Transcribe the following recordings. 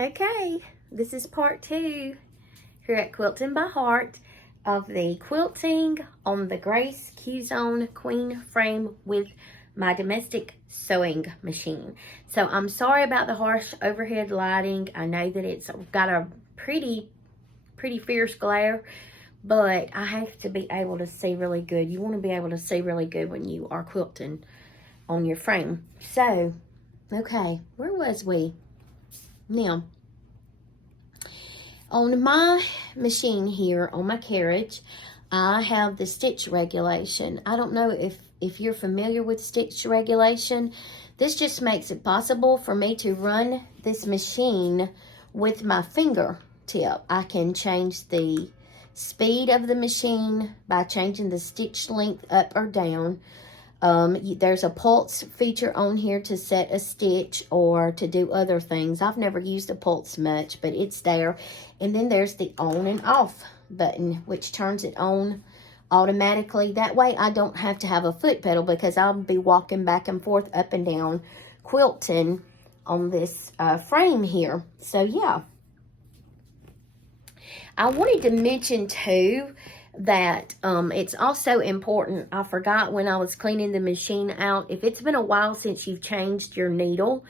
Okay, this is part 2 here at Quilting by Heart of the quilting on the Grace Qzone queen frame with my domestic sewing machine. So I'm sorry about the harsh overhead lighting. I know that it's got a pretty fierce glare, but I have to be able to see really good. You want to be able to see really good when you are quilting on your frame. So, okay, where was we? Now, on my machine here, on my carriage, I have the stitch regulation. I don't know if you're familiar with stitch regulation. This just makes it possible for me to run this machine with my fingertip. I can change the speed of the machine by changing the stitch length up or down. There's a pulse feature on here to set a stitch or to do other things. I've never used a pulse much, but it's there. And then there's the on and off button, which turns it on automatically. That way I don't have to have a foot pedal because I'll be walking back and forth up and down quilting on this frame here. So yeah. I wanted to mention too that it's also important. I forgot when I was cleaning the machine out. If it's been a while since you've changed your needle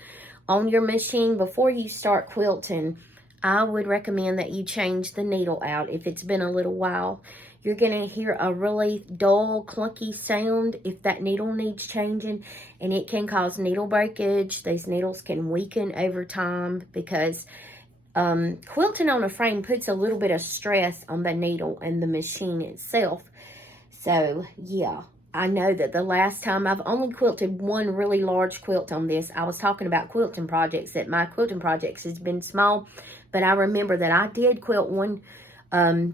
on your machine, before you start quilting, I would recommend that you change the needle out. If it's been a little while, you're going to hear a really dull, clunky sound if that needle needs changing, and it can cause needle breakage. These needles can weaken over time because quilting on a frame puts a little bit of stress on the needle and the machine itself. So yeah, I know that the last time I've only quilted one really large quilt on this. I was talking about quilting projects, that my quilting projects has been small, but I remember that I did quilt one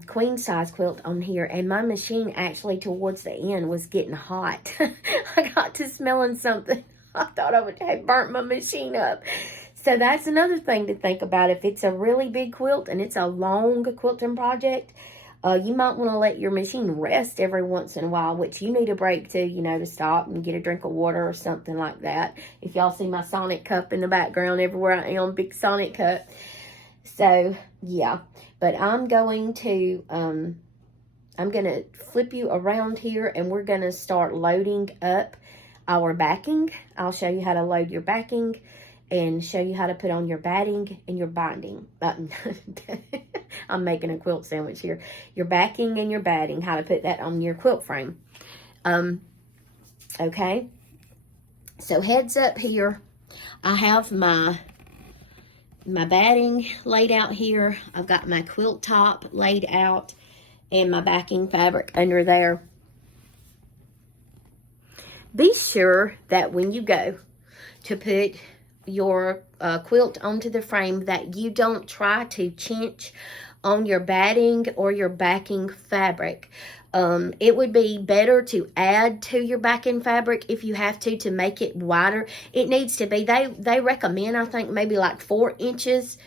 queen size quilt on here, and my machine actually towards the end was getting hot. I got to smelling something. I thought I would have burnt my machine up. So that's another thing to think about. If it's a really big quilt and it's a long quilting project, you might want to let your machine rest every once in a while, which you need a break to, you know, to stop and get a drink of water or something like that. If y'all see my Sonic cup in the background everywhere I am, big Sonic cup. So, yeah. But I'm going to flip you around here, and we're going to start loading up our backing. I'll show you how to load your backing and show you how to put on your batting and your binding. I'm making a quilt sandwich here. Your backing and your batting, how to put that on your quilt frame. Okay. So heads up here, I have my batting laid out here. I've got my quilt top laid out and my backing fabric under there. Be sure that when you go to put your quilt onto the frame, that you don't try to cinch on your batting or your backing fabric. It would be better to add to your backing fabric if you have to make it wider. It needs to be, they recommend, I think, maybe like 4 inches,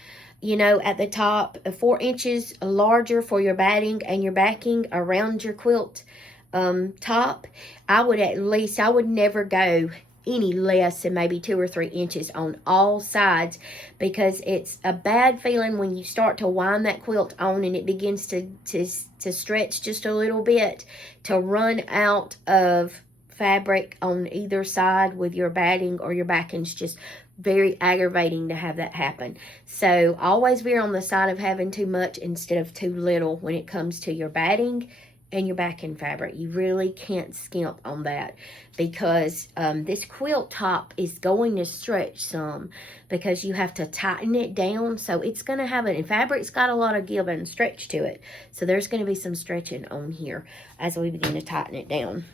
you know, at the top, 4 inches larger for your batting and your backing around your quilt top. I would never go any less than maybe 2 or 3 inches on all sides, because it's a bad feeling when you start to wind that quilt on and it begins to stretch just a little bit, to run out of fabric on either side with your batting or your backing. It's just very aggravating to have that happen. So always veer on the side of having too much instead of too little when it comes to your batting and your backing fabric. You really can't skimp on that, because this quilt top is going to stretch some, because you have to tighten it down. So it's going to have and fabric's got a lot of give and stretch to it. So there's going to be some stretching on here as we begin to tighten it down.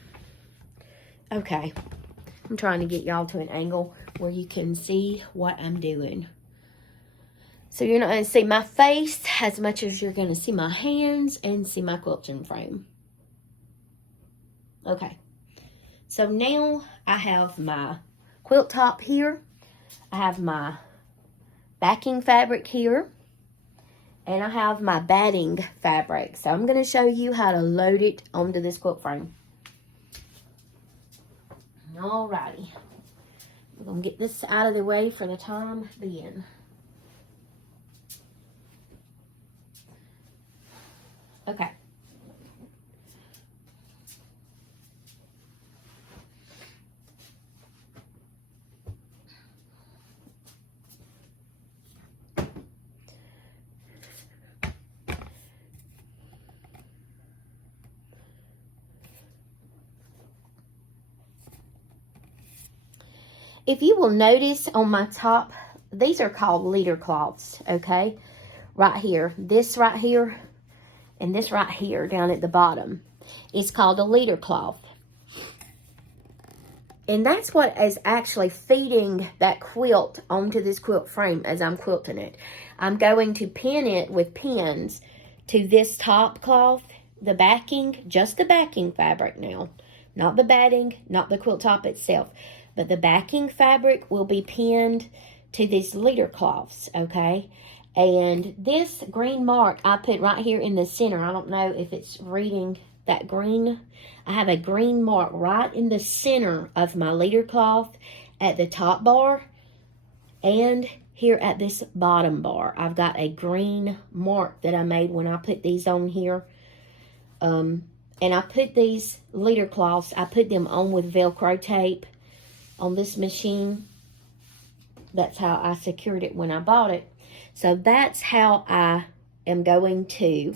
Okay, I'm trying to get y'all to an angle where you can see what I'm doing. So you're not going to see my face as much as you're going to see my hands and see my quilting frame. Okay. So now I have my quilt top here. I have my backing fabric here. And I have my batting fabric. So I'm going to show you how to load it onto this quilt frame. Alrighty. We're going to get this out of the way for the time being. Okay. If you will notice on my top, these are called leader cloths, okay? Right here, this right here, and this right here down at the bottom is called a leader cloth. And that's what is actually feeding that quilt onto this quilt frame as I'm quilting it. I'm going to pin it with pins to this top cloth, the backing, just the backing fabric now. Not the batting, not the quilt top itself. But the backing fabric will be pinned to these leader cloths, okay? And this green mark I put right here in the center. I don't know if it's reading that green. I have a green mark right in the center of my leader cloth at the top bar and here at this bottom bar. I've got a green mark that I made when I put these on here. And I put these leader cloths, I put them on with Velcro tape on this machine. That's how I secured it when I bought it. So that's how I am going to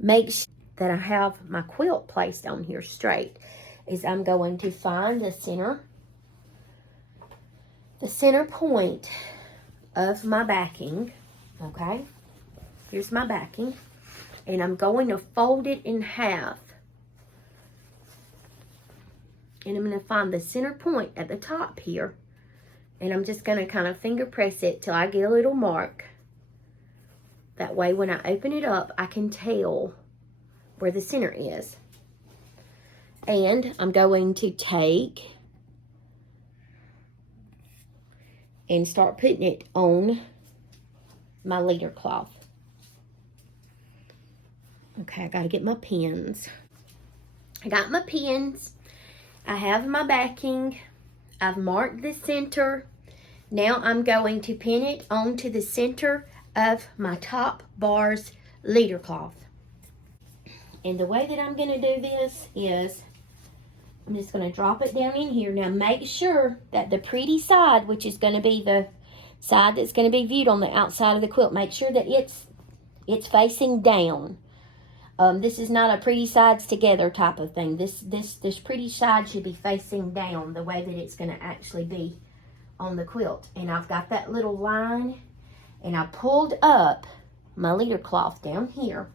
make sure that I have my quilt placed on here straight. Is I'm going to find the center point of my backing. Okay, here's my backing, and I'm going to fold it in half. And I'm going to find the center point at the top here. And I'm just going to kind of finger press it till I get a little mark. That way when I open it up, I can tell where the center is. And I'm going to take and start putting it on my leader cloth. Okay, I got to get my pins. I got my pins. I have my backing. I've marked the center. Now I'm going to pin it onto the center of my top bar's leader cloth. And the way that I'm going to do this is I'm just going to drop it down in here. Now make sure that the pretty side, which is going to be the side that's going to be viewed on the outside of the quilt, make sure that it's facing down. This is not a pretty sides together type of thing. This pretty side should be facing down the way that it's going to actually be on the quilt. And I've got that little line, and I pulled up my leader cloth down here,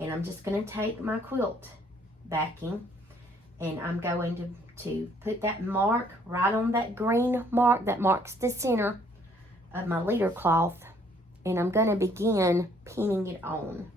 and I'm just going to take my quilt backing, and I'm going to put that mark right on that green mark that marks the center of my leader cloth, and I'm going to begin pinning it on.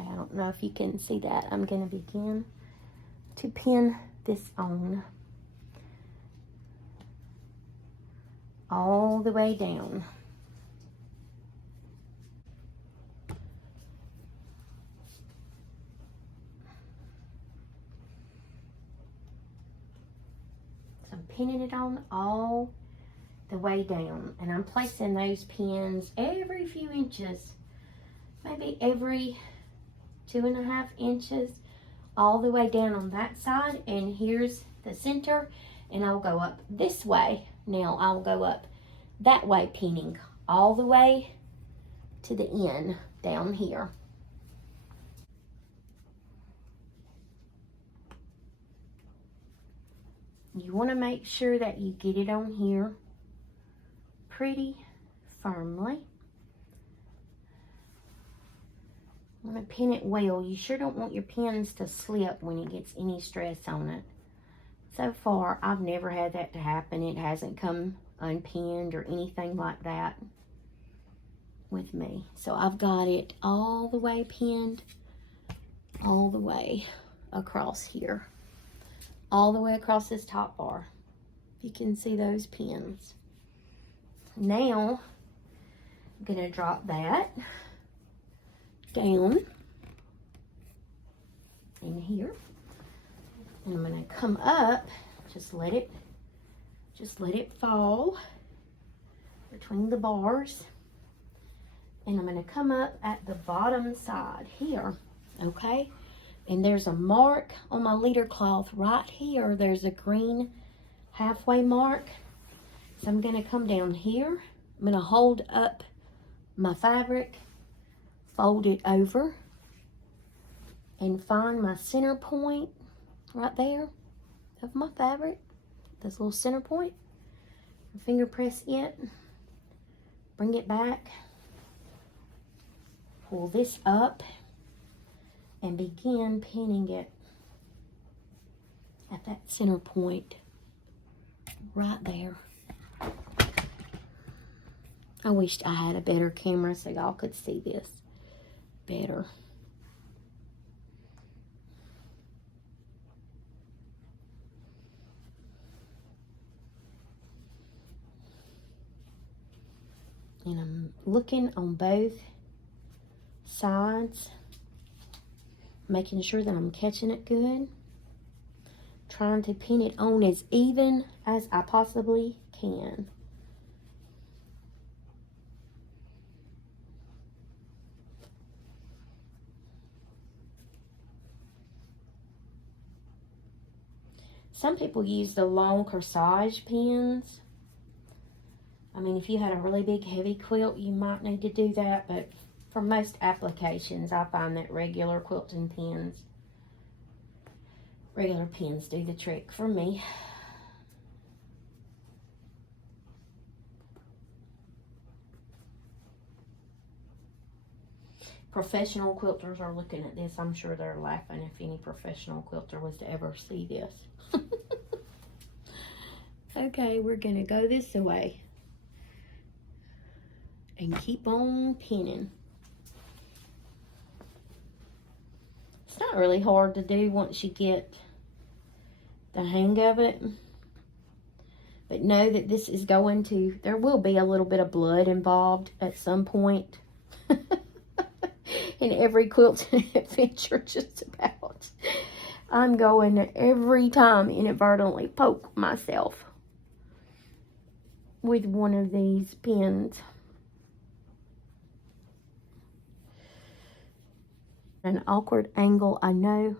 I don't know if you can see that. I'm going to begin to pin this on all the way down. So I'm pinning it on all the way down, and I'm placing those pins every few inches, maybe every 2.5 inches, all the way down on that side. And here's the center, and I'll go up this way. Now I'll go up that way, pinning all the way to the end down here. You want to make sure that you get it on here pretty firmly. You want to pin it well. You sure don't want your pins to slip when it gets any stress on it. So far, I've never had that to happen. It hasn't come unpinned or anything like that with me. So I've got it all the way pinned, all the way across here, all the way across this top bar. You can see those pins. Now, I'm going to drop that down, in here. And I'm going to come up, just let it fall between the bars. And I'm going to come up at the bottom side here, okay? And there's a mark on my leader cloth right here. There's a green halfway mark. So I'm going to come down here. I'm going to hold up my fabric, fold it over, and find my center point right there of my fabric. This little center point. Finger press it. Bring it back. Pull this up and begin pinning it at that center point right there. I wished I had a better camera so y'all could see this better. And I'm looking on both sides, making sure that I'm catching it good, trying to pin it on as even as I possibly can. Some people use the long corsage pins. I mean, if you had a really big heavy quilt, you might need to do that, but for most applications, I find that regular quilting pins, regular pins do the trick for me. Professional quilters are looking at this. I'm sure they're laughing if any professional quilter was to ever see this. Okay, we're going to go this way and keep on pinning. It's not really hard to do once you get the hang of it. But know that this is going to, there will be a little bit of blood involved at some point. In every quilting adventure, just about. I'm going to every time inadvertently poke myself with one of these pins. An awkward angle, I know,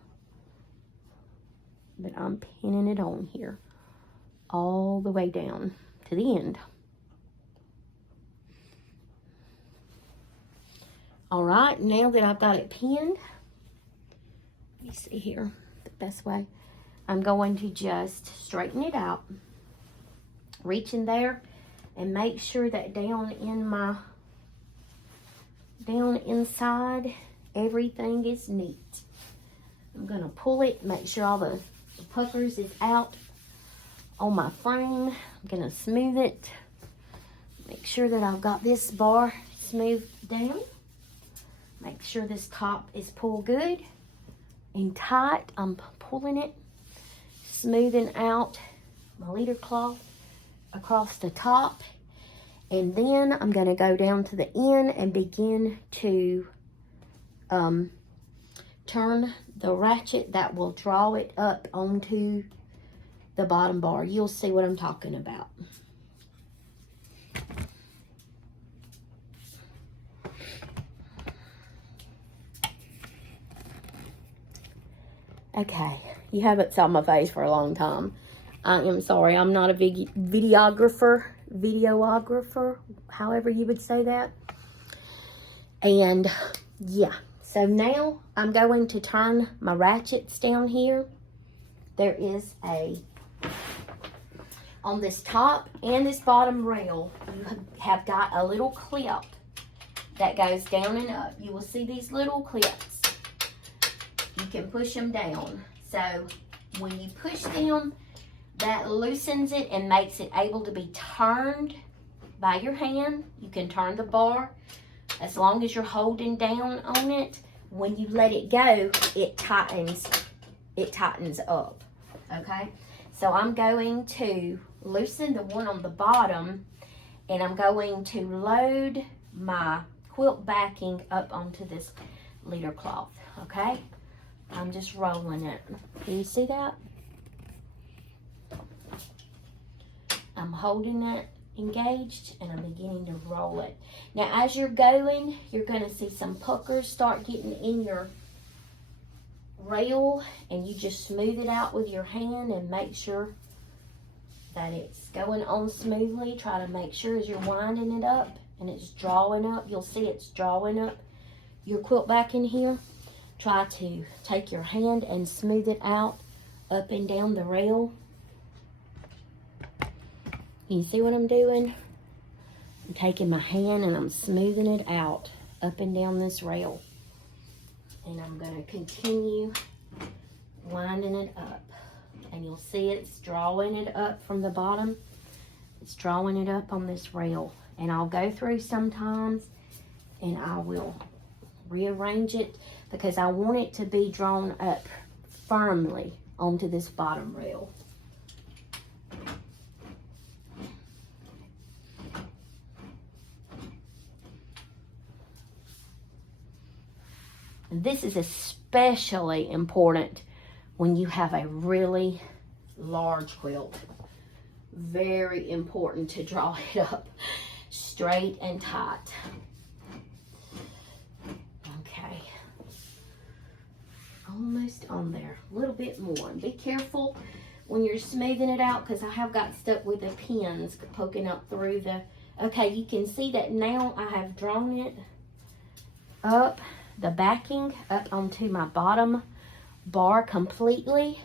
but I'm pinning it on here all the way down to the end. All right, now that I've got it pinned, let me see here the best way. I'm going to just straighten it out, reach in there, and make sure that down inside, everything is neat. I'm gonna pull it, make sure all the puckers is out on my frame. I'm gonna smooth it, make sure that I've got this bar smoothed down. Make sure this top is pulled good and tight. I'm pulling it, smoothing out my leader cloth across the top. And then I'm going to go down to the end and begin to turn the ratchet that will draw it up onto the bottom bar. You'll see what I'm talking about. Okay, you haven't saw my face for a long time. I am sorry, I'm not a videographer, however you would say that. And yeah, so now I'm going to turn my ratchets down here. There is on this top and this bottom rail, you have got a little clip that goes down and up. You will see these little clips. You can push them down. So when you push them, that loosens it and makes it able to be turned by your hand. You can turn the bar as long as you're holding down on it. When you let it go, it tightens up. Okay? So I'm going to loosen the one on the bottom, and I'm going to load my quilt backing up onto this leader cloth. Okay? I'm just rolling it. Can you see that? I'm holding it engaged and I'm beginning to roll it. Now as you're going, you're going to see some puckers start getting in your rail, and you just smooth it out with your hand and make sure that it's going on smoothly. Try to make sure as you're winding it up and it's drawing up, you'll see it's drawing up your quilt back in here. Try to take your hand and smooth it out up and down the rail. You see what I'm doing? I'm taking my hand and I'm smoothing it out up and down this rail. And I'm going to continue winding it up. And you'll see it's drawing it up from the bottom. It's drawing it up on this rail. And I'll go through sometimes and I will rearrange it because I want it to be drawn up firmly onto this bottom rail. This is especially important when you have a really large quilt. Very important to draw it up straight and tight. Okay. Almost on there. A little bit more. Be careful when you're smoothing it out because I have got stuck with the pins poking up through the... Okay, you can see that now I have drawn it up, the backing up onto my bottom bar completely.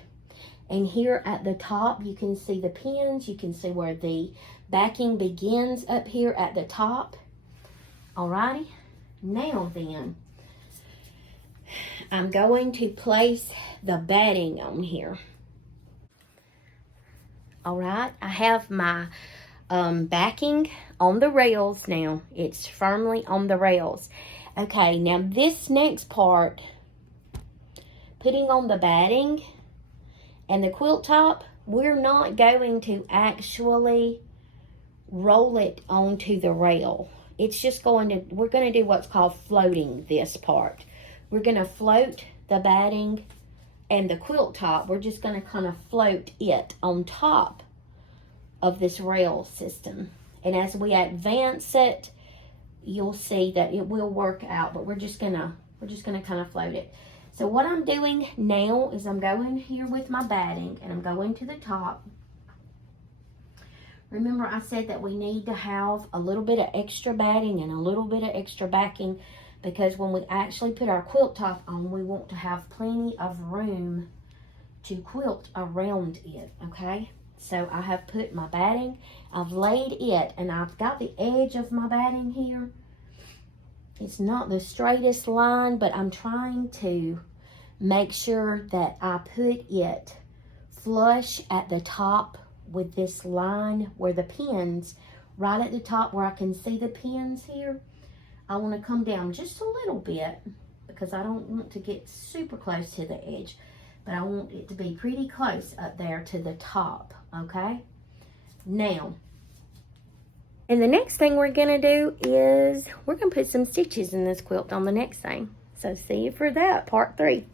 And here at the top, you can see the pins. You can see where the backing begins up here at the top. Alrighty. Now then, I'm going to place the batting on here. Alright, I have my backing on the rails now. It's firmly on the rails. Okay, now this next part, putting on the batting and the quilt top, we're not going to actually roll it onto the rail. It's just we're going to do what's called floating this part. We're going to float the batting and the quilt top. We're just going to kind of float it on top of this rail system. And as we advance it, you'll see that it will work out, but we're just gonna kind of float it. So what I'm doing now is I'm going here with my batting and I'm going to the top. Remember I said that we need to have a little bit of extra batting and a little bit of extra backing because when we actually put our quilt top on, we want to have plenty of room to quilt around it, okay? So I have put my batting, I've laid it, and I've got the edge of my batting here. It's not the straightest line, but I'm trying to make sure that I put it flush at the top with this line where the pins, right at the top where I can see the pins here. I want to come down just a little bit because I don't want to get super close to the edge, but I want it to be pretty close up there to the top, okay? Now, and the next thing we're going to do is we're going to put some stitches in this quilt on the next thing. So see you for that, part 3.